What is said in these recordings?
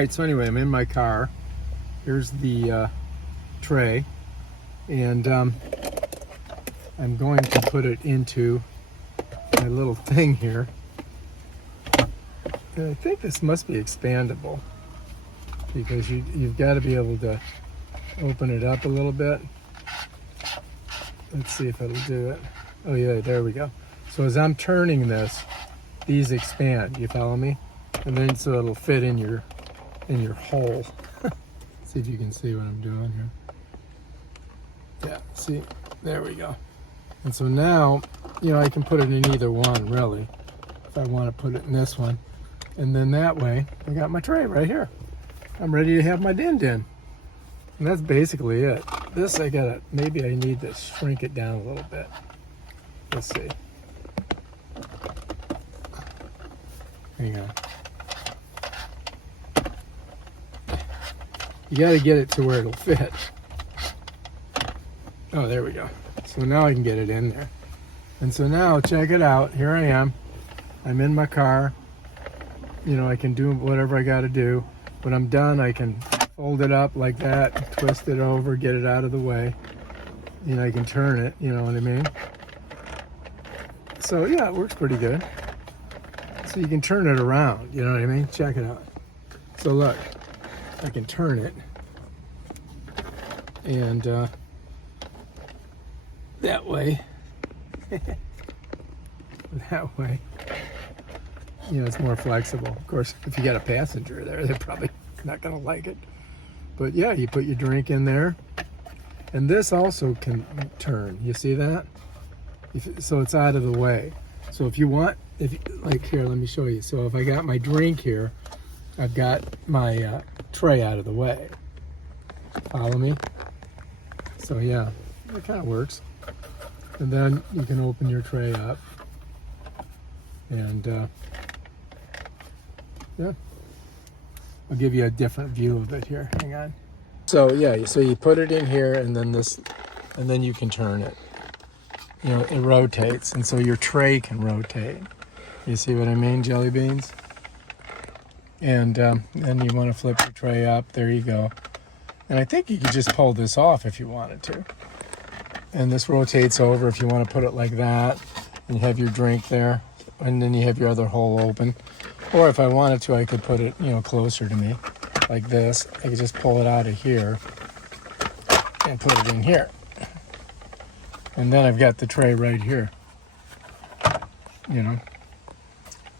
Alright, so anyway, I'm in my car. Here's the tray, and I'm going to put it into my little thing here. And I think this must be expandable, because you've got to be able to open it up a little bit. Let's see if it'll do it. Oh yeah, there we go. So as I'm turning this, these expand, you follow me? And then so it'll fit in your hole. See if you can see what I'm doing here. Yeah, see, there we go. And so now, you know, I can put it in either one, really, if I want to put it in this one. And then that way, I got my tray right here. I'm ready to have my din-din. And that's basically it. This, maybe I need to shrink it down a little bit. Let's see. Hang on. You got to get it to where it'll fit. Oh, there we go. So now I can get it in there. And so now, check it out. Here I am. I'm in my car. You know, I can do whatever I got to do. When I'm done, I can fold it up like that, twist it over, get it out of the way. You know, I can turn it, you know what I mean? So yeah, it works pretty good. So you can turn it around, you know what I mean? Check it out. So look, I can turn it, and that way, you know, it's more flexible. Of course, if you got a passenger there, they're probably not gonna like it. But yeah, you put your drink in there, and this also can turn. You see that? So it's out of the way. So if you want, like here, let me show you. So if I got my drink here, I've got my tray out of the way. Follow me? So yeah, it kind of works. And then you can open your tray up, and yeah, I'll give you a different view of it here. Hang on. So yeah, so you put it in here, and then then you can turn it. You know, it rotates, and so your tray can rotate. You see what I mean, jelly beans? And then you want to flip your tray up. There you go. And I think you could just pull this off if you wanted to. And this rotates over if you want to put it like that, and you have your drink there, and then you have your other hole open. Or if I wanted to, I could put it, you know, closer to me, like this. I could just pull it out of here and put it in here. And then I've got the tray right here, you know,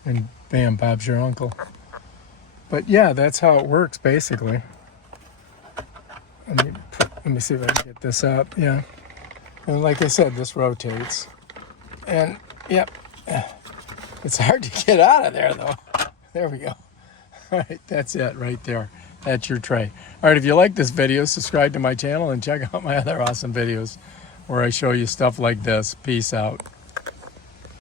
and bam, Bob's your uncle. But yeah, that's how it works, basically. Let me see if I can get this up. Yeah. And like I said, this rotates. And yep, it's hard to get out of there though. There we go. All right, that's it right there. That's your tray. All right, if you like this video, subscribe to my channel and check out my other awesome videos where I show you stuff like this. Peace out.